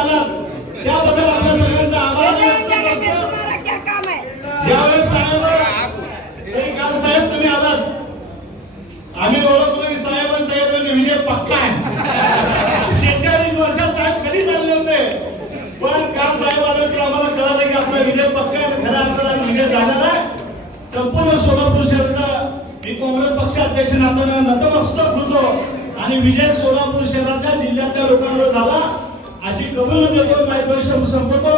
आलात त्याबद्दल आपल्या सगळ्यांचा आभार व्यक्त करतो. तुम्हारा क्या काम यावेळेस साहेब काल साहेब तुम्ही आलात. आम्ही ओळखलो की साहेबांचा यावेळी विजय पक्का आहे. शेहेचाळीस वर्षात साहेब कधी झाले होते? पण काल साहेब आलो की आम्हाला कळालं की आपला विजय पक्का आहे. विजय झालेला आहे. संपूर्ण सोलापूर शहराचा मी काँग्रेस पक्षाध्यक्ष नात्यानं नतमस्तक होतो. आणि विजय सोलापूर शहराच्या जिल्ह्यातल्या लोकांवर झाला. अशी कबूल देतो माझे संपतो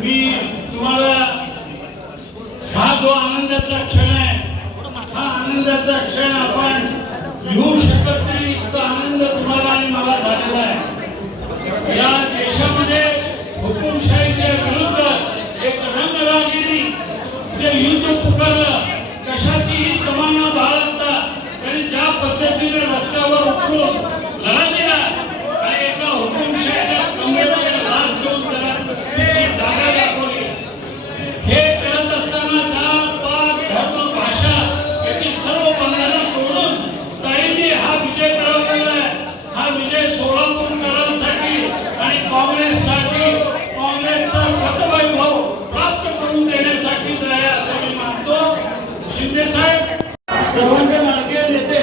मी तुम्हाला हा जो आनंदाचा क्षण आहे हा आनंदाचा क्षण आपण लिहू शकत नाही इतका आनंद तुम्हाला आणि मला झालेला आहे या देशामध्ये हुकुमशाहीच्या विरुद्ध एक रंगरागिरी जे युद्ध पुकारलं कशाचीही तमन्ना बाळगता त्यांनी ज्या पद्धतीने रस्त्यावर उतरून लढा दिला आणि एका हुकुमशाहीच्या कमरेमध्ये लाच देऊन त्याला त्याची जागा दाखवली हे करत असताना जात पात धर्म भाषा याची सर्व बंधनं सोडून ताईंनी हा विजय मिळवलेला आहे हा विजय सोलापूरकरांसाठी आणि काँग्रेससाठी काँग्रेसचा मतवैभव प्राप्त करून देण्यासाठी आहे असं मी मानतो शिंदे साहेब सर्वांचे लाडके नेते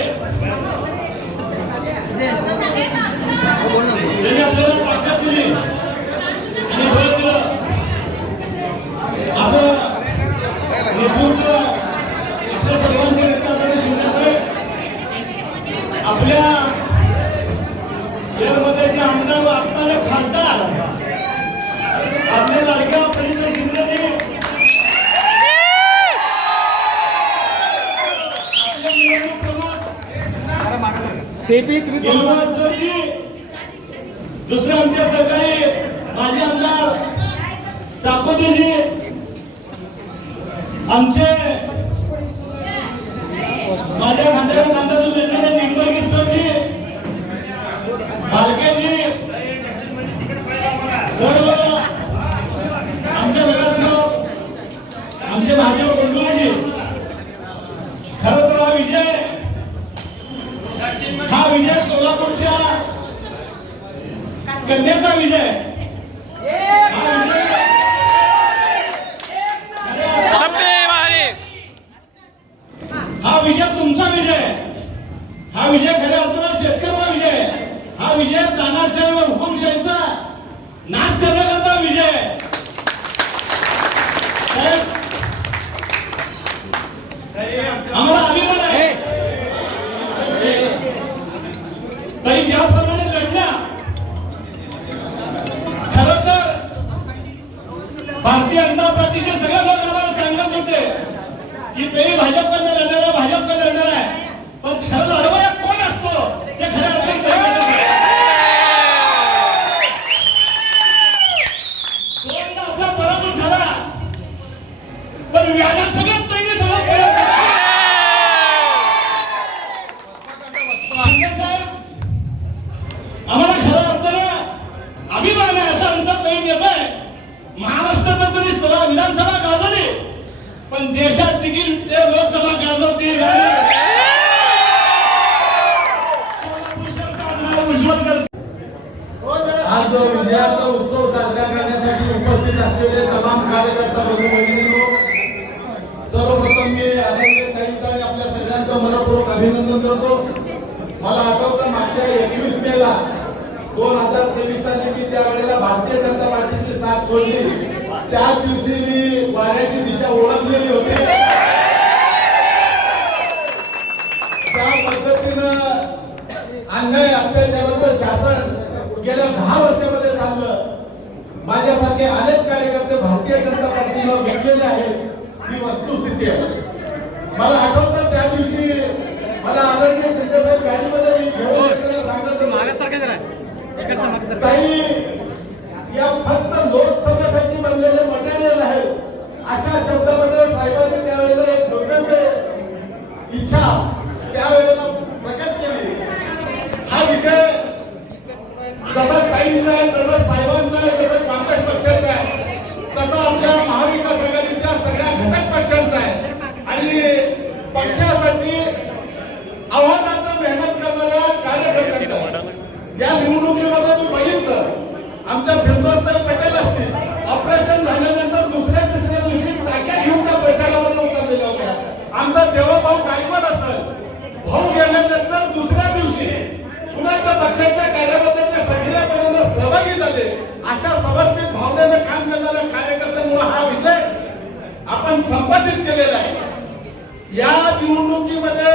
त्यांनी आपल्याला ताकद दिली आणि बळ दिलं असं नेतृत्व आपल्या सर्वांचे नेते आदरणीय शिंदे साहेब आपल्या आमदार व आपणारे खासदार. आपले लाडक्या परिचय दुसरे आमचे सहकारी माजी आमदार. चाकोतेजी. आमचे Coba. ताई ज्याप्रमाणे पण देशात देखील ते लोकसभा गाजवतील आज विजयाचा उत्सव साजरा करण्यासाठी उपस्थित असलेले तमाम कार्यकर्ता बंधू भगिनींनो सर्वप्रथम मी आदरणीय ताईंचं आणि आपल्या सगळ्यांचं मनपूर्वक अभिनंदन करतो. मला आठवतं मागच्या एकवीस मेला दोन हजार तेवीस साली मी त्यावेळेला भारतीय जनता पार्टीची साथ सोडली. त्याच दिवशी मी वाऱ्याची दिशा ओळखलेली होती. त्या पद्धतीनं अन्याय अत्याचाराचं शासन गेल्या दहा वर्षामध्ये चाललं. माझ्यासारखे अनेक कार्यकर्ते भारतीय जनता पार्टीला भेटलेले आहेत. ही वस्तुस्थिती आहे. मला आठवतं त्या दिवशी मला आदरणीय शिंदेसाहेब गाडीमध्ये घेऊन सांगत मागासारखं ताई या फक्त लोकसभेसाठी बनलेले मटेरियल आहे अशा शब्दामध्ये साहेबांनी त्यावेळेला एक दुर्गंध इच्छा त्यावेळेला प्रकट केली हा विजय जसा ताईंचा आहे तसा साहेबांचा आहे तसा काँग्रेस पक्षाचा आहे तसा आपल्या महाविकास आघाडीच्या सगळ्या घटक पक्षांचा आहे आणि पक्षासाठी आव्हानात्मक मेहनत करणाऱ्या कार्यकर्त्यांचा आहे. या निवडणुकीमध्ये मी बघितलं आमच्या फिरदोस्ताई पटेल असतील ऑपरेशन झाल्यानंतर दुसऱ्या तिसऱ्या दिवशी टाक्या घेऊन त्या प्रचारामध्ये उतरलेल्या होत्या आमचा देवाभाऊ गायकवाड असेल भाऊ गेल्यानंतर दुसऱ्या दिवशी पुन्हा त्या पक्षाच्या कार्याबद्दलच्या सगळ्यापर्यंत सहभागी झाले अशा समर्पित भावनेनं काम करणाऱ्या कार्यकर्त्यांमुळे हा विजय आपण संपादित केलेला आहे या निवडणुकीमध्ये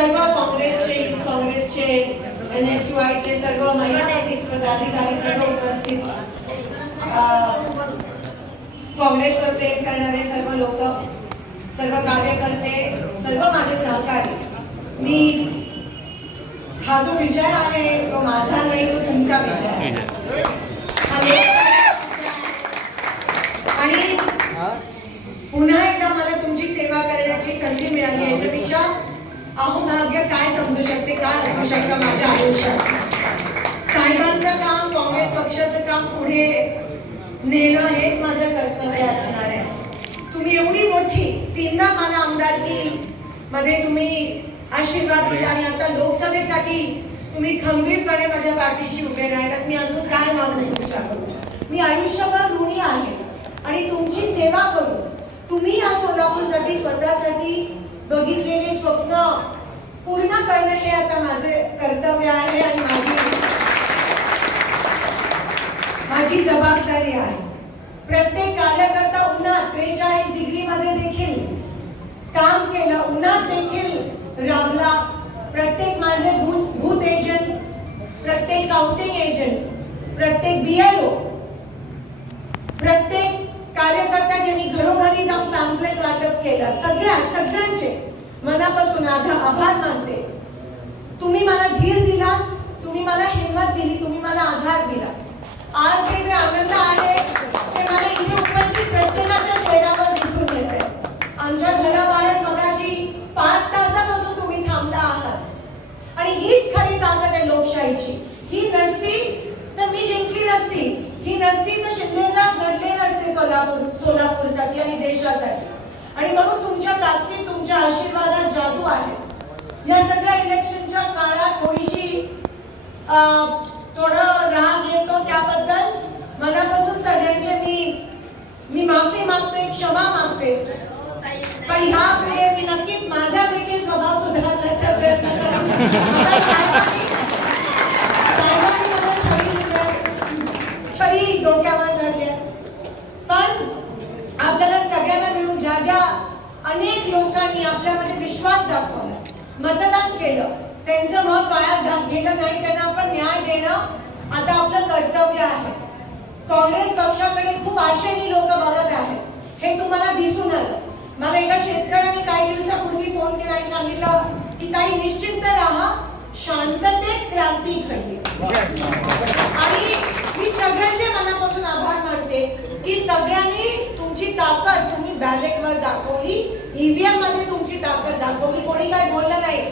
सर्व काँग्रेसचे युथ काँग्रेसचे एन एस यू आयचे सर्व महिला पदाधिकारी सर्व उपस्थित काँग्रेसवर प्रेम करणारे सर्व लोक सर्व कार्यकर्ते सर्व माझे सहकारी. मी हा जो विजय आहे तो माझा नाही तो तुमचा विजय हा आणि पुन्हा एकदा मला तुमची सेवा करण्याची संधी मिळाली. याच्यापेक्षा अहोभाग्य काय समजू शकते काय असू शकतं माझ्या आयुष्यात? साहेबांचं काम काँग्रेस पक्षाचं काम पुढे नेणं हेच माझं कर्तव्य असणार आहे. तुम्ही एवढी मोठी तीनदा मला आमदारकी मध्ये तुम्ही आशीर्वाद दिला आणि आता लोकसभेसाठी तुम्ही खंबीरपणे माझ्या पाठीशी उभे राहिलात. मी अजून काय मागणी तुमच्या करू मी आयुष्यभर ऋणी आहे आणि तुमची सेवा करू तुम्ही या सोलापूरसाठी स्वतःसाठी बघितलेले स्वप्न पूर्ण करणे हे आता माझे कर्तव्य आहे आणि माझी माझी जबाबदारी आहे. प्रत्येक कार्यकर्ता उन्हात त्रेचाळीस डिग्री मध्ये देखील काम केलं. उन्हात देखील राबला. प्रत्येक माझे बूथ बूथ एजंट प्रत्येक काउंटिंग एजंट प्रत्येक बीएलओ प्रत्येक कार्यकर्ता ज्यांनी घरोघरी जाऊन पॅम्पलेट वाटप केलं सगळ्या सगळ्यांचे मनापासून आधा- आभार मानते. तुम्ही मला धीर दिला तुम्ही मला हिंमत दिली तुम्ही मला आधार दिला. आज हे जे आनंद आहे ते मला इथे उपस्थित प्रत्येकाच्या चेहऱ्यावर दिसून येत आहे आमच्या घराबाहेर मगाशी पाच तासापासून तुम्ही थांबला आहात आणि हीच खरी ताकद आहे लोकशाहीची ही नसती तर मी जिंकली नसती ही नसती तर शिंदे साहेब घडले नसते सोलापूर सोलापूरसाठी आणि देशासाठी. आणि म्हणून तुमच्या ताकदीत तुमच्या आशीर्वादात जादू आहे. या सगळ्या इलेक्शनच्या काळात थोडीशी थोडं राग येतो त्याबद्दल मनापासून सगळ्यांचे मी मी माफी मागते क्षमा मागते. पण ह्या पुढे मी नक्कीच माझा देखील स्वभाव सुधारण्याचा प्रयत्न करेन मला साहेबांनी साहेबांनी मला छडी दिली छडी डोक्यावर धरली पण आपल्याला सगळ्यांना मिळून ज्या ज्या अनेक लोकांनी आपल्यामध्ये विश्वास दाखवला. मतदान केलं. त्यांचं मत वाया घा- गेलं नाही त्यांना आपण न्याय देणं आता आपलं कर्तव्य आहे. काँग्रेस पक्षाकडे खूप आशेने लोक बघत आहेत. हे तुम्हाला दिसून आलं. मला एका शेतकऱ्याने काही दिवसापूर्वी फोन केला आणि सांगितलं की ताई निश्चिंत राहा. शांततेत क्रांती घडली. आणि मी सगळ्यांचे मनापासून आभार मानते की सगळ्यांनी तुमची ताकद तुम्ही बॅलेटवर दाखवली. ईव्हीएममध्ये तुमची ताकद दाखवली. कोणी काय बोललं नाही.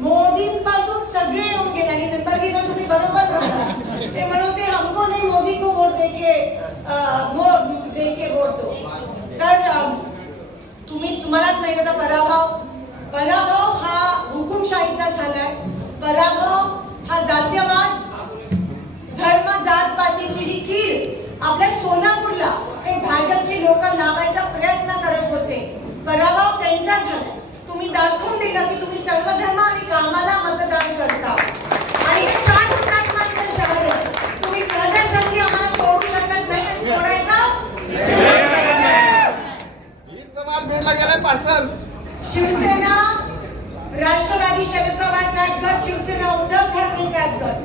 मोदींपासून सगळे येऊन गेले आणि निंबर्गीचा तुम्ही बरोबर बोलला ते म्हणते हमको नाही मोदी को वोट देके देके वोट दो. तर तुम्ही तुम्हालाच माहिती होता पराभव. पराभव हा हुकुमशाहीचा झालाय पराभव हा जातीयवाद. धर्म जात पातीची ही कीड आपल्या सोलापूरला हे भाजपची लोक लावायचा प्रयत्न करत होते. पराभव त्यांचा झाला तुम्ही दाखवून दिलं की तुम्ही सर्व धर्म आणि कामाला मतदान करता. आणि चार शहर आहे. तुम्ही सहजासहजी आम्हाला तोडू शकत नाही आणि तोडायचा शिवसेना राष्ट्रवादी शरद पवार साहेब गट शिवसेना उद्धव ठाकरे साहेब गट.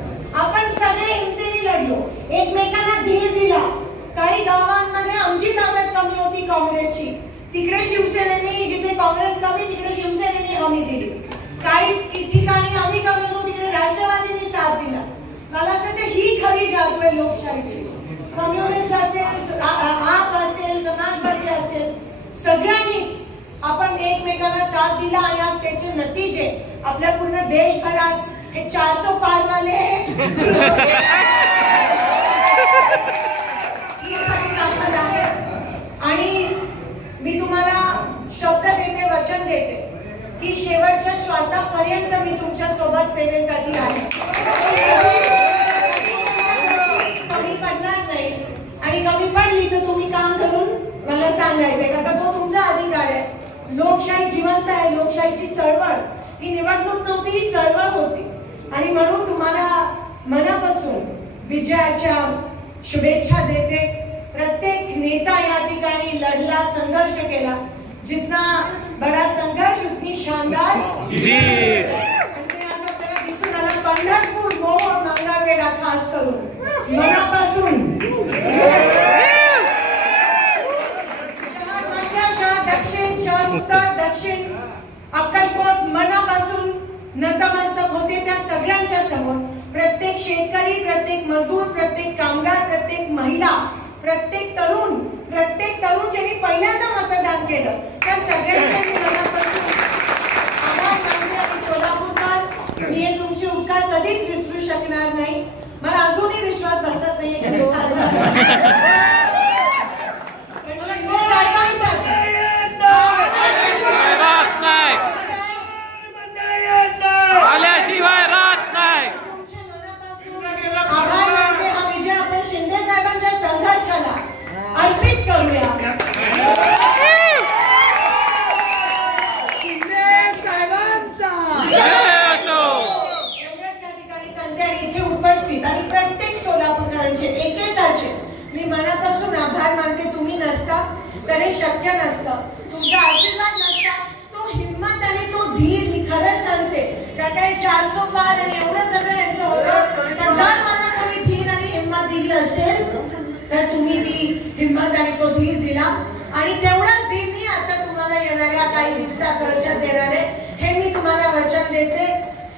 आपण सगळे हिमतीने लढलो. एकमेकांना धीर दिला. काही गावांमध्ये आमची ताकद कमी होती काँग्रेसची. तिकडे शिवसेनेने जिथे काँग्रेस कमी तिकडे शिवसेनेने हमी दिली. काही ठिकाणी आम्ही कमी होतो तिकडे राष्ट्रवादीने साथ दिला. मला असं वाटतं ही खरी जादू आहे लोकशाहीची. कम्युनिस्ट असेल आप असेल समाजवादी असेल सगळ्यांनीच आपण एकमेकांना साथ दिला आणि आज त्याचे नतीजे आपल्या पूर्ण देशभरात हे चारसो पार वाले आणि मी तुम्हाला शब्द देते वचन देते की शेवटच्या श्वासापर्यंत मी तुमच्यासोबत सेवेसाठी आहे. कमी पडणार नाही. आणि कमी पडली तर तुम्ही काम करून मला सांगायचंय कारण का तो तुमचा अधिकार आहे. लोकशाही जिवंत आहे लोकशाहीची चळवळ. ही निवडणूक नव्हती ही चळवळ होती. आणि म्हणून तुम्हाला मनापासून विजयाच्या शुभेच्छा देते. प्रत्येक नेता या ठिकाणी लढला संघर्ष केला. जितना बडा संघर्ष उतनी शानदार दिसून आलं पंढरपूर मोहोळ मंगळवेढा खास करून. मनापासून. दक्षिण शहर उत्तर दक्षिण अक्कलकोट नतमस्तक होते त्या सगळ्यांच्या समोर. प्रत्येक शेतकरी प्रत्येक मजदूर प्रत्येक कामगार प्रत्येक महिला प्रत्येक तरुण प्रत्येक तरुण ज्यांनी पहिल्यांदा मतदान केलं. त्या सगळ्यांच्या मी सोलापूरकर मी हे उपकार कधीच विसरू शकणार नाही. मला अजूनही विश्वास बसत नाही की तो खासदार. पण शिंदे साहेबांचाच. राहत नाही आल्याशिवाय राहत नाही तुमच्या मनापासून आभार मानते हा विजय आपण शिंदे साहेबांच्या संघर्षाला अर्पित करूया जय असो एवढ्याच या ठिकाणी संधी आणि इथे उपस्थित आणि प्रत्येक सोलापूरकरांचे एकेकाचे मी मनापासून आभार मानते तुम्ही नसता भाग्य नसतं. तुमचा आशीर्वाद नसता. तो हिंमत आणि तो धीर मी खरंच सांगते. कारण काही चारसो पाच आणि एवढं सगळं यांचं होतं. पण जर मला कोणी धीर आणि हिंमत दिली असेल तर तुम्ही ती हिंमत आणि तो धीर दिला. आणि तेवढाच धीर मी आता तुम्हाला येणाऱ्या काही दिवसात वचन देणार. आहे हे मी तुम्हाला वचन देते.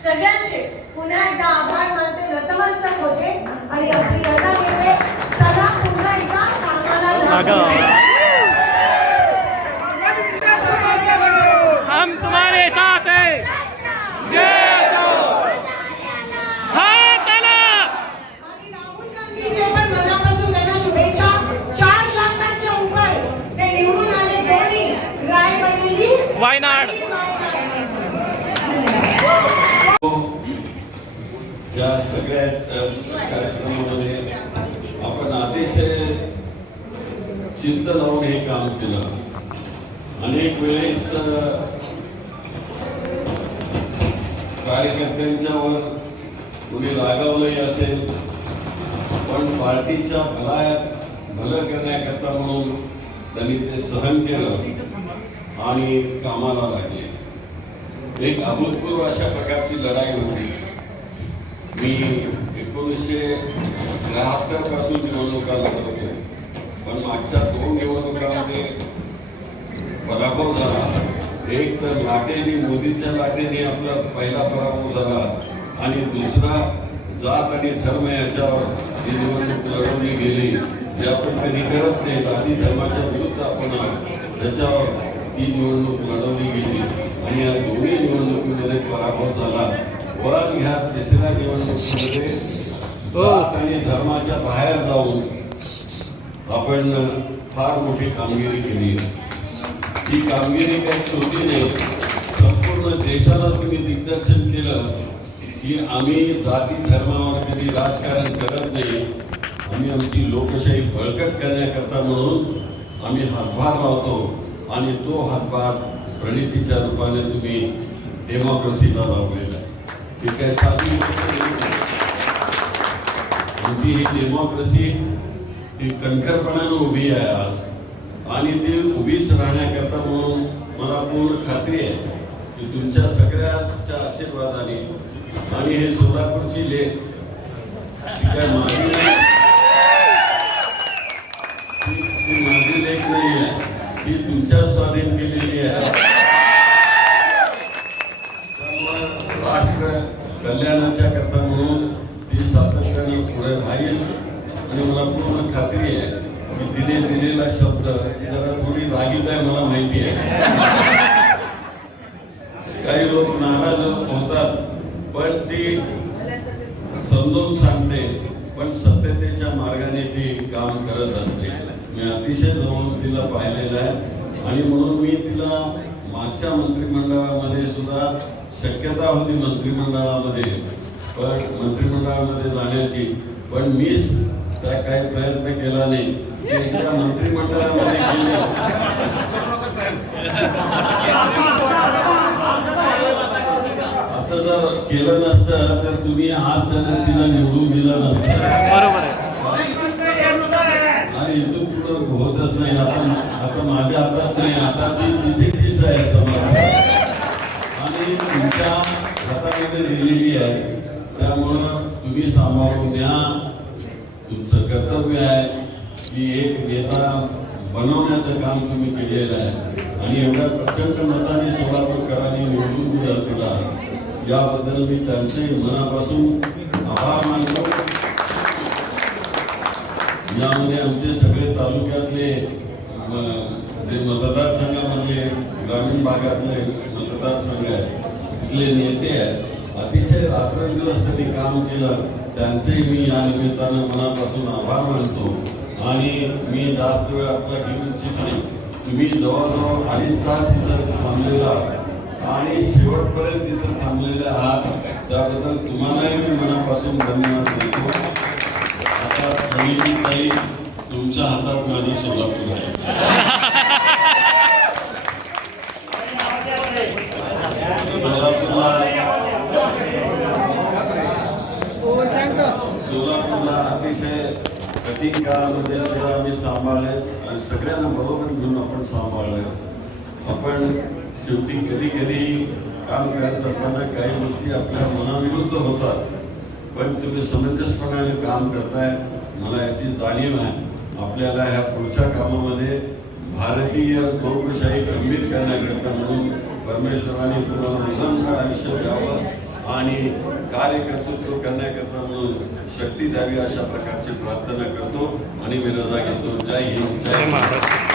सगळ्यांचे पुन्हा एकदा आभार मानते. नतमस्तक होते. आणि आपली रजा घेते चला पुन्हा एकदा कामाला वायनाड. या सगळ्या कार्यक्रमामध्ये आपण अतिशय चिंत लावून हे काम केलं. अनेक वेळेस कार्यकर्त्यांच्यावर कुणी रागावलंही असेल पण पार्टीच्या भलायात भलं करण्याकरता म्हणून त्यांनी ते सहन केलं. आणि कामाला लागले. एक अभूतपूर्व अशा प्रकारची लढाई होती. मी एकोणीसशे त्र्याहत्तरपासून निवडणुका होतो पण मागच्या दोन निवडणुकांमध्ये पराभव झाला. एक तर लाटेने मोदीच्या लाटेने आपला पहिला पराभव झाला. आणि दुसरा जात आणि धर्म याच्यावर ही निवडणूक लढवली गेली. जे आपण कधी करत नाही जाती धर्माच्या विरुद्ध आपण त्याच्यावर ही निवडणूक लढवली गेली आणि या दोन्ही निवडणुकीमध्ये पराभव झाला वरात ह्या तिसऱ्या निवडणुकीमध्ये आणि धर्माच्या बाहेर जाऊन आपण फार मोठी कामगिरी केली ही कामगिरी काही छोटी नाही संपूर्ण देशाला तुम्ही दिग्दर्शन केलं की आम्ही जाती धर्मावर कधी राजकारण करत नाही आम्ही आमची लोकशाही बळकट करण्याकरता म्हणून आम्ही हातभार लावतो. आणि तो हातभार प्रणितीच्या रूपाने तुम्ही डेमोक्रेसीला लावलेला आहे. काय साधी आमची ही डेमोक्रेसी ही कणखरपणाने उभी आहे आज. आणि ती उभीच राहण्याकरता म्हणून मला पूर्ण खात्री आहे की तुमच्या सगळ्याच्या आशीर्वादाने आणि हे सोलापूरची लेख काय माझी नाही ती ती माझी लेख नाही आहे ती तुमच्या स्वाधीन केलेली आहे. त्यामुळे राष्ट्र कल्याणाच्या करता म्हणून ती सातत्याने पुढे राहील. आणि मला पूर्ण खात्री आहे की तिने दिलेला शब्द जरा थोडी रागीत आहे मला माहिती आहे. काही लोक नाराज होतात पण ती समजून सांगते पण सत्यतेच्या मार्गाने ती काम करत असते. मी अतिशय जवळून तिला पाहिलेलं आहे. आणि म्हणून मी तिला मागच्या मंत्रिमंडळामध्ये सुद्धा शक्यता होती मंत्रिमंडळामध्ये पण मंत्रिमंडळामध्ये जाण्याची. पण मीच त्या काही प्रयत्न केला नाही. ती एकदा मंत्रिमंडळामध्ये असं जर केलं नसतं तर तुम्ही आज त्यांना तिला निवडून दिलं नसतं. बरोबर आणि इथून पुढं होतच नाही. आता माझ्या हातात नाही आता ती तिची तीच आहे समाज आणि तुमच्या हातामध्ये दिलेली आहे. त्यामुळं तुम्ही सांभाळून द्या तुमचं कर्तव्य आहे की एक नेता बनवण्याचं काम तुम्ही केलेलं आहे. आणि एवढ्या प्रचंड मताने सोलापूरकरांनी निवडून दिलं तिला. याबद्दल मी त्यांचे मनापासून आभार मानतो. यामध्ये आमचे सगळे तालुक्यातले जे मतदारसंघामधले ग्रामीण भागातले मतदारसंघ आहेत तिथले नेते आहेत अतिशय रात्रंदिवस त्यांनी काम केलं त्यांचेही मी या निमित्तानं मनापासून आभार मानतो. आणि मी जास्त वेळ आपला घेऊ इच्छित नाही तुम्ही जवळजवळ अडीच तास इथं थांबलेला आणि शेवटपर्यंत तिथं थांबलेले आहात त्याबद्दल तुम्हालाही मी मनापासून धन्यवाद देतो. आता पहिली ताई तुमच्या हातात माझी सोलापूर आहे सोलापूरला सोलापूरला अतिशय कठीण काळामध्ये म्हणजे सुद्धा आम्ही सांभाळले आणि सगळ्यांना बरोबर घेऊन आपण सांभाळलं. आपण शेवटी कधी कधी काम करत असताना काही गोष्टी आपल्या मनाविरुद्ध होतात. पण तुम्ही समंजसपणाने काम करताय मला याची जाणीव आहे. आपल्याला ह्या पुढच्या कामामध्ये भारतीय लोकशाही गंभीर करण्याकरता म्हणून परमेश्वराने तुम्हाला उदंड आयुष्य द्यावं आणि कार्यकर्तृत्व करण्याकरता म्हणून शक्ती द्यावी अशा प्रकारची प्रार्थना करतो आणि रजा घेतो. जय हिंद जय जय महाराष्ट्र